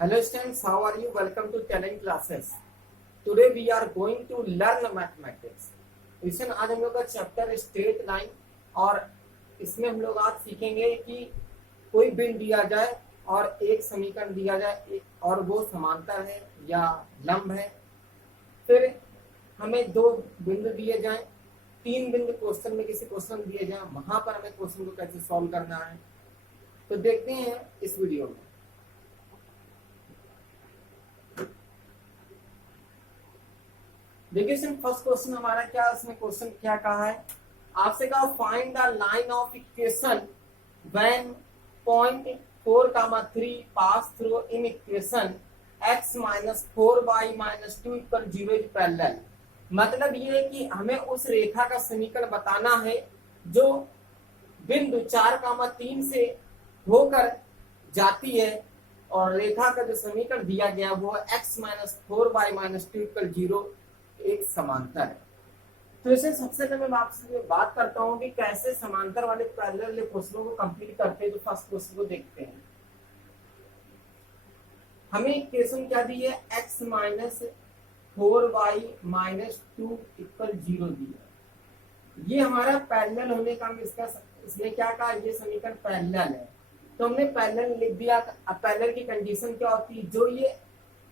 Hello students, how are you? Welcome to Talent Classes. Today we are going to learn mathematics. Question आज हम लोग का chapter straight line और इसमें हम लोग आज सीखेंगे कि कोई बिंदु दिया जाए और एक समीकरण दिया जाए और वो समांतर है या लंब है। फिर हमें दो बिंदु दिए जाएं, तीन बिंदु क्वेश्चन में किसी क्वेश्चन दिए जाए, वहां पर हमें क्वेश्चन को कैसे सॉल्व करना है। तो देखते हैं इस वीडियो में। देखिए फर्स्ट क्वेश्चन हमारा क्या, इसमें क्वेश्चन क्या कहा है, आपसे कहा find the line of equation when point 4,3 pass through in equation x minus 4y minus 2 equal 0 is parallel. मतलब ये है कि हमें उस रेखा का समीकरण बताना है जो बिंदु 4,3 से होकर जाती है और रेखा का जो समीकरण दिया गया वो x minus 4y minus 2 equal 0 एक समांतर है। तो इसे सबसे पहले मैं आपसे बात करता हूं कि कैसे समांतर वाले पैरेलल क्वेश्चनों को कंप्लीट करते हैं। जो फर्स्ट क्वेश्चन को देखते हैं, हमें इक्वेशन क्या दी है, x minus 4y minus 2 equal 0 दी है। ये हमारा पैरेलल होने का इसका इसने क्या कहा, ये समीकरण पैरेलल है तो हमने पैरेलल लिख दिया। अब पैरेलल की कंडीशन क्या होती है, जो ये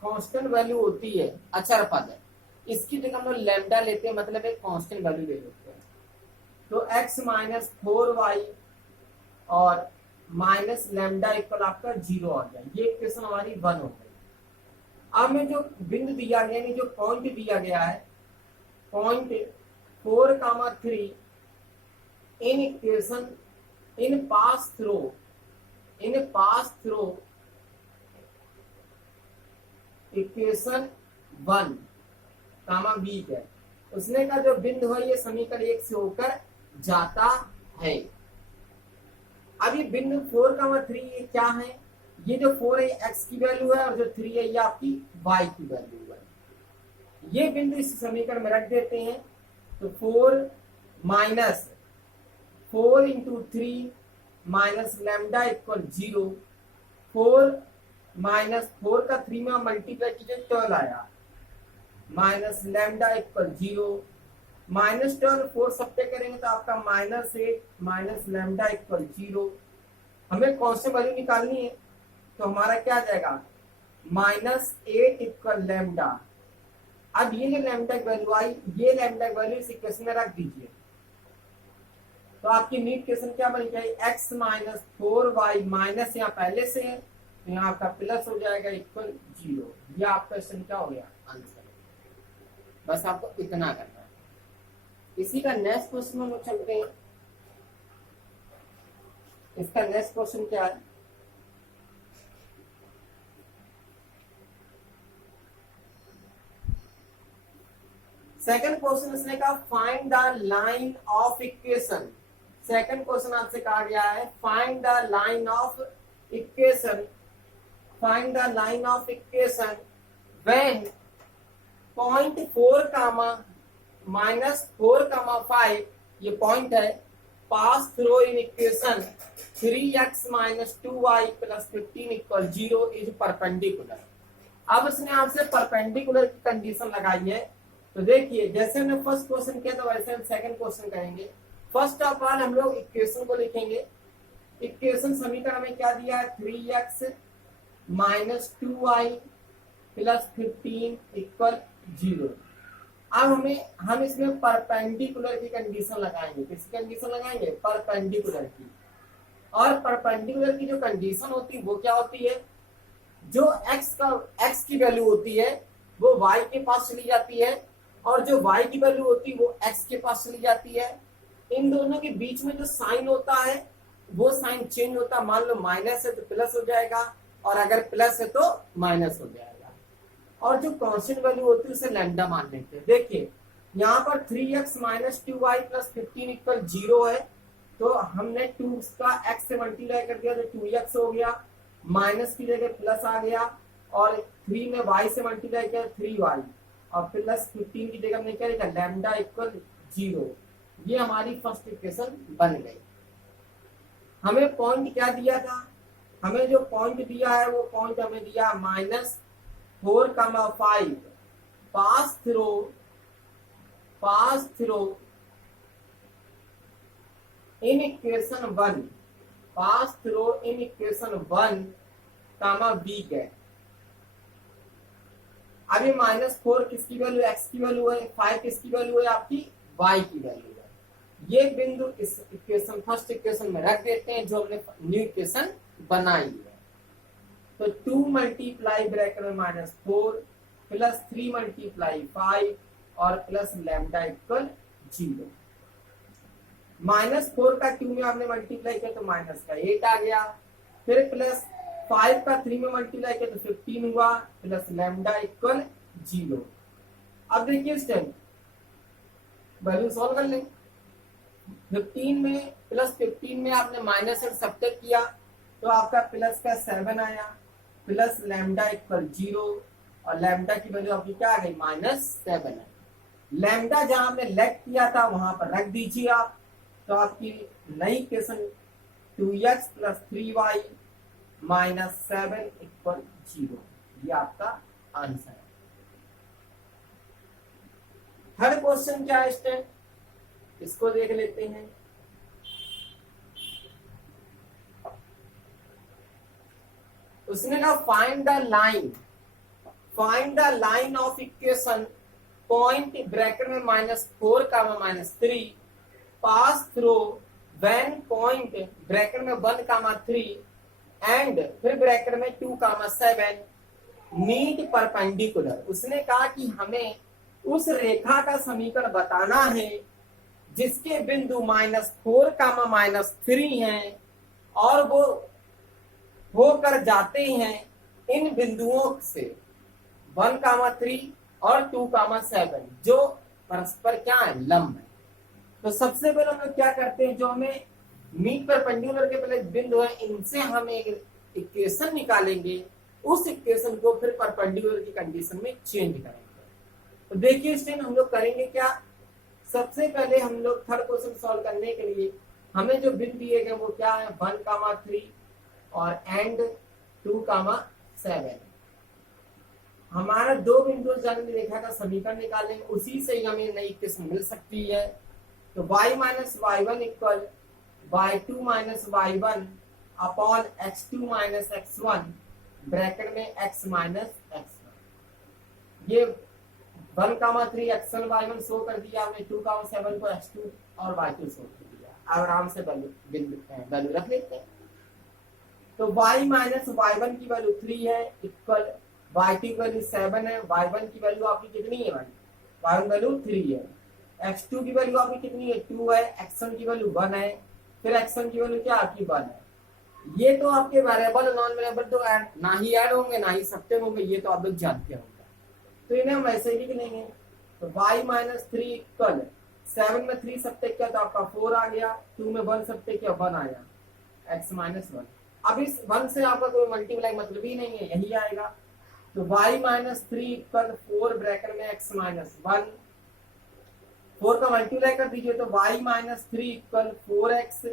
कांस्टेंट वैल्यू होती है अचर पद है, इसकी जगह हम लोग लैम्डा लेते हैं, मतलब एक कांस्टेंट वैल्यू ले लेते हैं। तो x माइनस 4y और माइनस लैम्डा इक्वल आपका 0 आ गया। ये इक्वेशन हमारी 1 हो गई। अब में जो बिंदु दिया गया यानी जो पॉइंट दिया गया है, point 4,3 in equation in pass through equation 1 comma B है, उसने का जो बिंदु है ये समीकरण 1 से होकर जाता है। अब ये बिंदु 4,3 ये क्या है, ये जो 4 है x की वैल्यू है और जो 3 है ये आपकी y की वैल्यू है। ये बिंदु इस समीकरण में रख देते हैं तो 4 minus 4 into 3 minus lambda equal 0, 4 minus 4 का 3 में मल्टीप्लाई कीजिए 12 आया, माइनस लैम्डा इक्वल 0, माइनस 12 4 सबसे करेंगे तो आपका माइनस 8 माइनस लैम्डा इक्वल 0। हमें कौन से वैल्यू निकालनी है तो हमारा क्या आ जाएगा, माइनस 8 इक्वल लैम्डा। अब ये जो लैम्डा की वैल्यू आई, ये लैम्डा की वैल्यू इस इक्वेशन में रख दीजिए तो आपकी नीट इक्वेशन क्या बन जाएगी, x माइनस 4y माइनस यहाँ पहले से है तो यहाँ आपका प्लस हो जाएगा इक्वल 0। ये आपका क्वेश्चन क्या हो गया, आंसर। बस आपको इतना करना है। इसी का नेक्स्ट क्वेश्चन हम लोग चलते हैं। इसका नेक्स्ट क्वेश्चन क्या है, सेकंड क्वेश्चन इसने कहा find the line of equation. Second question आपसे कहा गया है find the line of equation, find the line of equation when point 4 comma minus 4,5 ये पॉइंट है pass through in equation 3x minus 2y plus 15 equal 0 is perpendicular. अब इसने आपसे perpendicular की कंडीशन लगाई है। तो देखिए जैसे हमने फर्स्ट क्वेश्चन किया तो वैसे हम सेकंड क्वेश्चन करेंगे। फर्स्ट ऑफ ऑल हम लोग इक्वेशन को लिखेंगे। इक्वेशन समीकरण में क्या दिया है, 3x minus 2y plus 15 equal 0। अब हम इसमें परपेंडिकुलर की कंडीशन लगाएंगे। किसकी कंडीशन लगाएंगे, परपेंडिकुलर की। और परपेंडिकुलर की जो कंडीशन होती है वो क्या होती है, जो x की वैल्यू होती है वो y के पास चली जाती है और जो y की वैल्यू होती है वो x के पास चली जाती है। इन दोनों के बीच में जो साइन होता है वो साइन चेंज होता है। मान लो माइनस है तो प्लस हो जाएगा और अगर प्लस है तो माइनस हो जाएगा। और जो कांस्टेंट वैल्यू होती है उसे लैम्डा मान लेते हैं। देखिए यहाँ पर 3x minus 2y plus 15 equal 0 है तो हमने 2 का x से मल्टीप्लाई कर दिया तो 2x हो गया, माइनस की जगह प्लस आ गया और 3 में y से मल्टीप्लाई किया 3y और प्लस 15 की जगह हमने क्या लिखा, लैम्डा इक्वल 0। ये हमारी फर्स्ट इक्वेशन बन गई। हमें पॉइंट क्या दिया था, हमें जो पॉइंट दिया है वो पॉइंट हमें दिया -4,5 pass through in equation 1, pass through in equation 1 comma B गए। अब ये -4 किसकी वैल्यू, एक्स की वैल्यू है, 5 किसकी वैल्यू है, आपकी वाई की वैल्यू है। ये बिंदु इस इक्वेशन फर्स्ट इक्वेशन में रख देते हैं जो हमने न्यू इक्वेशन बनाई है। तो 2 मल्टीप्लाई ब्रैकेट में -4 प्लस 3 मल्टीप्लाई 5 और प्लस लैम्डा इक्वल 0। -4 का 2 में आपने मल्टीप्लाई किया तो माइनस का 8 आ गया, फिर प्लस 5 का 3 में मल्टीप्लाई किया तो 15 हुआ, प्लस लैम्डा इक्वल 0। अब देखिए इस टाइम वैल्यू सॉल्व कर लें। 15 में प्लस 15 में आपने माइनस एंड सब्ट्रैक्ट किया तो आपका प्लस का 7 आया, प्लस लैम्डा इक्वल 0 और लैम्डा की वैल्यू आपकी क्या आ गई, -7 आई। लैम्डा जहां हमने लेट किया था वहां पर रख दीजिए आप, तो आपकी नई equation 2x plus 3y -7 equal 0, ये आपका आंसर है। थर्ड क्वेश्चन क्या है स्टेप, इसको देख लेते हैं। उसने कहा find the line of equation point bracket में -4 -3 pass through when point bracket में 1 3 एंड फिर ब्रैकेट में 2 7 मीट परपेंडिकुलर। उसने कहा कि हमें उस रेखा का समीकरण बताना है जिसके बिंदु -4 -3 हैं और वो होकर जाते हैं इन बिंदुओं से 1 3 और 2 7 जो परस्पर क्या है, लंब है। तो सबसे पहले हम लोग क्या करते हैं, जो हमें मीट परपेंडिकुलर के पहले बिंदु है इनसे हम एक इक्वेशन निकालेंगे, उस इक्वेशन को फिर परपेंडिकुलर की कंडीशन में चेंज करेंगे। तो देखिए स्टूडेंट हम लोग करेंगे क्या, सबसे पहले हम लोग थर्ड क्वेश्चन सॉल्व करने के लिए हमें जो बिंदु दिए गए वो क्या है, 1 3 और एंड 2 7। हमारा दो बिंदु जाने रेखा का समीकरण निकालेंगे, उसी से ही हमें नई इक्वेशन मिल सकती है। तो y minus y1 equal y2 minus y1 upon x2 minus x1 bracket में x माइनस x1। ये 1 3 x1 y1 शो कर दिया हमने, 2 7 को x2 और y2 शो कर दिया। अब आराम से वैल्यू रख लेते हैं। तो y माइनस y1 की वैल्यू 3 है इक्वल y2 की वैल्यू 7 है, y1 की वैल्यू आपकी कितनी है, y1 वैल्यू 3 है, x2 की वैल्यू आपकी कितनी है, 2 है, x1 की वैल्यू 1 है, फिर x1 की वैल्यू क्या आपकी 1 है। ये तो आपके वेरिएबल नॉन वेरिएबल तो ना ही ऐड होंगे ना ही सब्ट्रैक्ट होंगे, ये तो आप लोग जानते होंगे। तो इन्हें हम वैसे ही लिख लेंगे। तो y माइनस 3 इक्वल 7 में 3 सब्ट्रैक्ट किया तो आपका 4 आ गया, 2 में 1 सब्ट्रैक्ट किया 1 आया, x माइनस 1। अब इस 1 से आपका कोई मल्टीप्लाई मतलब ही नहीं है, यही आएगा। तो y माइनस 3 इक्वल 4 ब्रैकेट में x माइनस 1, 4 का मल्टीप्लाई कर दीजिए तो y माइनस 3 इक्वल 4x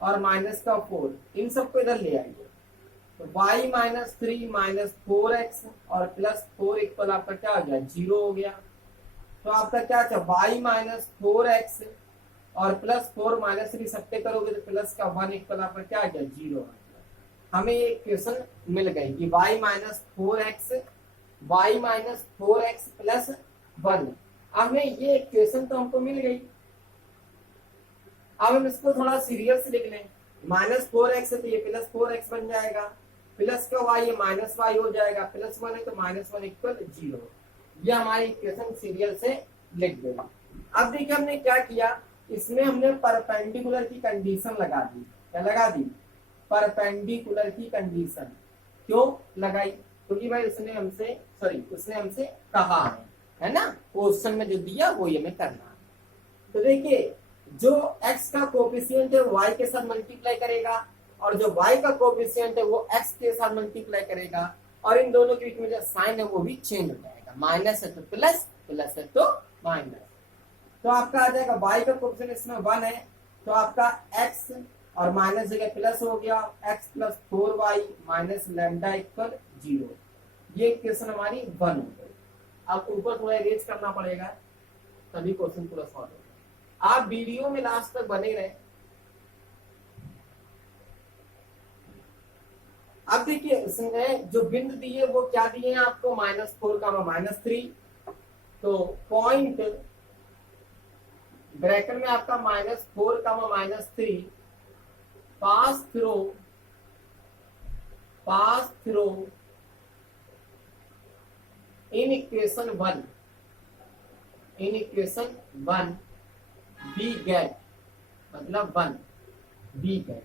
और माइनस का 4, इन सबको इधर ले आइए। तो y माइनस 3 माइनस 4x और प्लस 4 इक्वल आपका क्या हो गया, 0 हो गया। तो आपका क्या था, y माइनस 4x और प्लस 4 माइनस 3 सब्ट्रैक्ट करोगे तो प्लस का 1 इक्वल आपका क्या आ गया, 0। हमें ये इक्वेशन मिल गई कि y माइनस 4x प्लस 1। हमें ये इक्वेशन तो हमको मिल गई। अब हम इसको थोड़ा सीरियल से लिख लें, -4x है तो ये प्लस 4x बन जाएगा, प्लस का y ये माइनस y हो जाएगा, प्लस 1 है तो -1 इक्वल 0। ये हमारी इक्वेशन सीरियल से लिख देगा। अब देखिए हमने क्या किया, इसमें हमने परपेंडिकुलर की कंडीशन लगा दी। क्या लगा दी, परपेंडिकुलर की कंडीशन। क्यों लगाई, क्योंकि भाई उसने हमसे कहा है ना, क्वेश्चन में जो दिया वो ये हमें करना है। तो देखिए जो x का कोफिशिएंट है y के साथ मल्टीप्लाई करेगा और जो y का कोफिशिएंट है वो x के साथ मल्टीप्लाई करेगा, और इन दोनों के बीच में जो साइन है वो भी चेंज हो जाएगा, माइनस है तो प्लस, प्लस है तो माइनस। तो आपका आ जाएगा y का कोफिशिएंट इसमें 1 है तो आपका x और माइनस जगह प्लस हो गया, x plus 4y minus lambda equal 0। ये इक्वेशन हमारी 1 हो गई। अब ऊपर थोड़ा इरेज करना पड़ेगा तभी क्वेश्चन पूरा सॉल्व होगा। आप वीडियो में लास्ट तक बने रहे। अब देखिए इसमें जो बिंदु दिए वो क्या दिए हैं आपको, -4 -3। तो पॉइंट ब्रैकेट में आपका -4 -3 pass through in equation 1 B get, मतलब 1 बी गेट।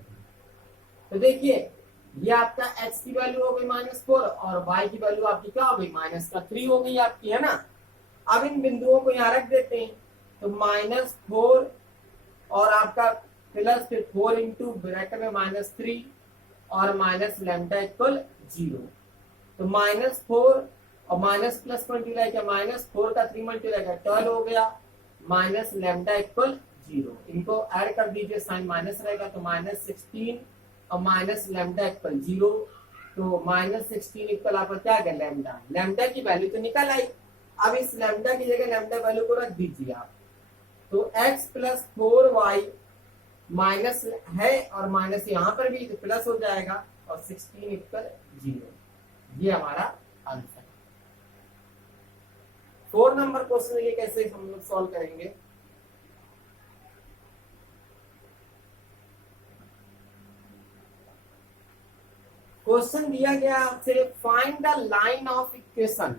तो देखिए ये आपका x की वैल्यू हो गई -4 और y की वैल्यू आपकी क्या हो गई -3 हो गई आपकी, है ना। अब इन बिंदुओं को यहाँ रख देते हैं। तो -4 और आपका प्लस फिर 4 इंटू ब्रैकेट में -3 और माइनस लैम्डा इक्वल 0। तो -4 और माइनस प्लस मल्टीप्लाई किया, -4 का 3 मल्टीप्लाई किया 12 हो गया, माइनस लैम्डा इक्वल 0। इनको ऐड कर दीजिए, साइन माइनस रहेगा तो -16 और माइनस लैम्डा इक्वल 0। तो -16 इक्वल आपका क्या गया लैम्डा। लैम्डा की वैल्यू तो निकल आई। अब इस लैम्डा की जगह लैम्डा वैल्यू को रख दीजिए आप। तो x प्लस 4y माइनस है और माइनस यहाँ पर भी तो प्लस हो जाएगा और 16 इक्वल 0। ये हमारा आंसर। 4 नंबर क्वेश्चन ये कैसे हम लोग सॉल्व करेंगे। क्वेश्चन दिया गया आपसे find the line of equation.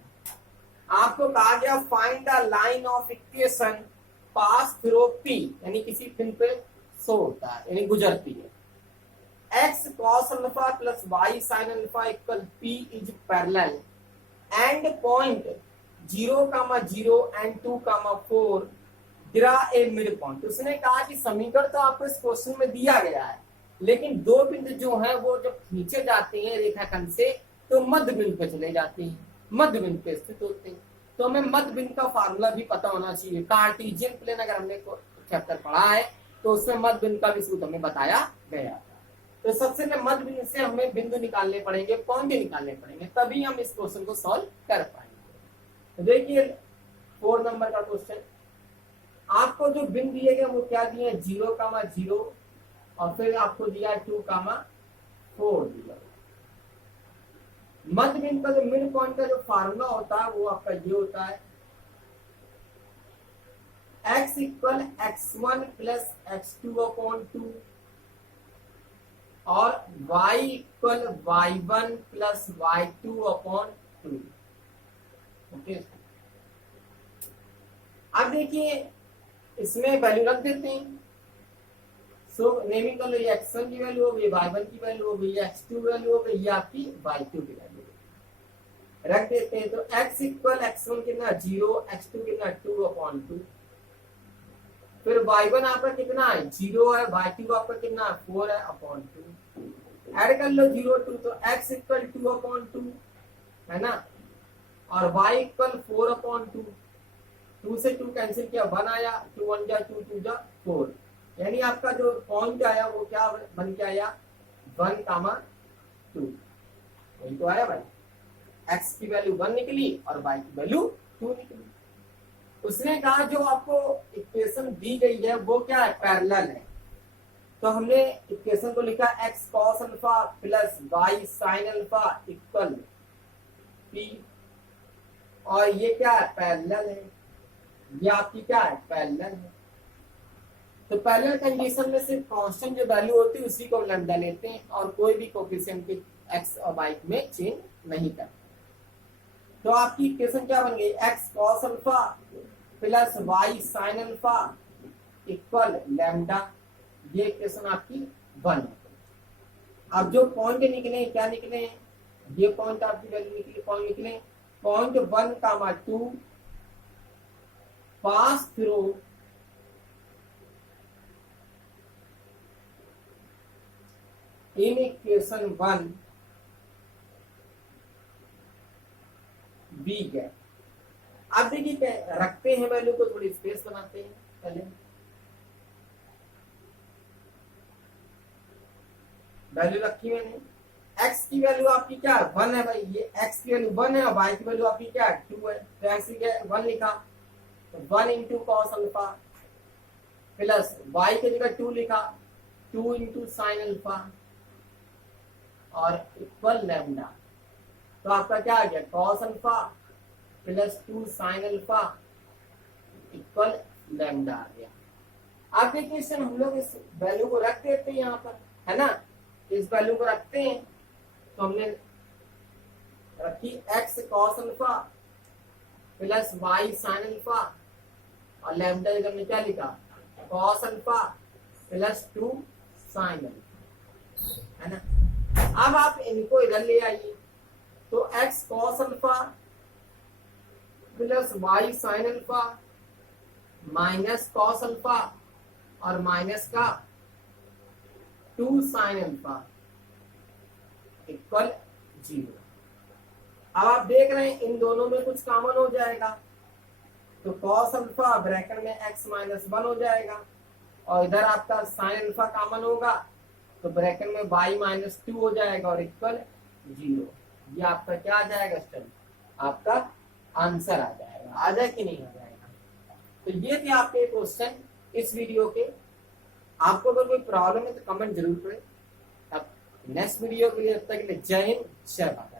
आपको कहा गया find the line of equation pass through P, यानी किसी पिन पे शो होता है यानी गुजरती है। x cos alpha plus y sin alpha equal P is parallel and point 0,0 and 2,4 draw a mid point. उसने कहा कि समीकरण तो आपको इस क्वेश्चन में दिया गया है, लेकिन दो बिंदु जो है वो जब खींचे जाते हैं रेखाखंड से तो मध्य बिंदु पे चले जाते हैं, मध्य बिंदु पे स्थित होते हैं। तो हमें मध्य बिंदु का फार्मूला भी पता होना चाहिए। कार्टेशियन प्लेन अगर हमने चैप्टर पढ़ा है तो उसमें मध्य बिंदु का भी सूत्र हमें बताया गया था। तो सबसे पहले मध्य बिंदु से हमें बिंदु निकालने पड़ेंगे, पॉइंट निकालने पड़ेंगे, तभी हम इस क्वेश्चन को सॉल्व कर पाएंगे। तो देखिए 4 नंबर का क्वेश्चन, आपको जो बिंदु दिए गए वो क्या दिए, 0,0 और फिर आपको दिया 2,4 दिया। मध्य बिंदु का जो मिड पॉइंट का जो फार्मूला होता है वो आपका ये होता है x equal x1 plus x2/2 और y equal y1 plus y2/2। Okay, अब देखिए इसमें वैल्यू रख देते हैं। सो नेमिंग कर लो, ये x1 की वैल्यू हो गई, y1 की वैल्यू हो गई, x2 वैल्यू हो गई, ये आपकी y2 की वैल्यू रख देते हैं। तो x इक्वल x1 कितना 0, x2 कितना 2/2, फिर y1 आपका कितना है 0 है, y2 आपका कितना 4 है अपॉन 2। ऐड कर लो 0 2, तो x इक्वल 2/2 है ना, और y इक्वल 4/2। 2 से 2 कैंसिल किया, 1 आया, 2 1 जा 2 2 जा 4, यानी आपका जो पॉइंट आया वो क्या बन के आया 1,2। वही तो आया भाई, x की वैल्यू 1 निकली और y की वैल्यू 2 निकली। उसने कहा जो आपको इक्वेशन दी गई है वो क्या है, पैरेलल है। तो हमने इक्वेशन को लिखा x cos alpha plus y sin alpha equal p, और ये क्या है पैरेलल है, ये आपकी क्या है पैरेलल है। तो पैरेलल कंडीशन में सिर्फ कांस्टेंट जो वैल्यू होती है उसी को लैम्डा लेते हैं और कोई भी कोएफिशिएंट के x और y में चेंज नहीं करते। तो आपकी इक्वेशन क्या बन गई, x cos alpha plus y sin alpha equal lambda. ये इक्वेशन आपकी 1 है। अब जो पॉइंट निकले क्या निकले, ये पॉइंट आपकी वैल्यू निकली, पॉइंट निकले point 1,2 pass through in equation 1 B gap. अब देखिए रखते हैं वैल्यू को, थोड़ी स्पेस बनाते हैं पहले। वैल्यू रखी मैंने। x की वैल्यू आपकी क्या है 1 है भाई, ये x की वैल्यू 1 है और y की वैल्यू आपकी क्या है 2 है, तो x की 1 लिखा तो 1 into cos alpha plus y की जगह 2 लिखा 2 इंटू साइन अल्फा और इक्वल लैम्डा। तो आपका क्या आ गया cos alpha plus 2 sine alpha equal lambda आ गया। आगे क्वेश्चन हम लोग इस वैल्यू को रख देते हैं यहाँ पर, है ना, इस वैल्यू को रखते हैं। तो हमने रखी x cos alpha plus y sin alpha और लैम्डा जगह में क्या लिखा cos alpha plus 2 sin alpha, है ना। अब आप इनको इधर ले आइए, तो x cos alpha plus y sin alpha minus cos alpha और माइनस का 2 sin अल्फा इक्वल 0। अब आप देख रहे हैं इन दोनों में कुछ कॉमन हो जाएगा, तो cos अल्फा ब्रैकेट में x माइनस 1 हो जाएगा और इधर आपका sin अल्फा कॉमन होगा तो ब्रैकेट में y माइनस 2 हो जाएगा और इक्वल 0। ये आपका क्या आ जाएगा स्टूडेंट, आपका आंसर आ जाएगा। आ जाए कि नहीं आ जाएगा। तो ये थे आपके क्वेश्चन इस वीडियो के। आपको अगर कोई प्रॉब्लम है तो कमेंट जरूर करें। अब नेक्स्ट वीडियो के लिए, तब तक के लिए जय हिंद जय भारत।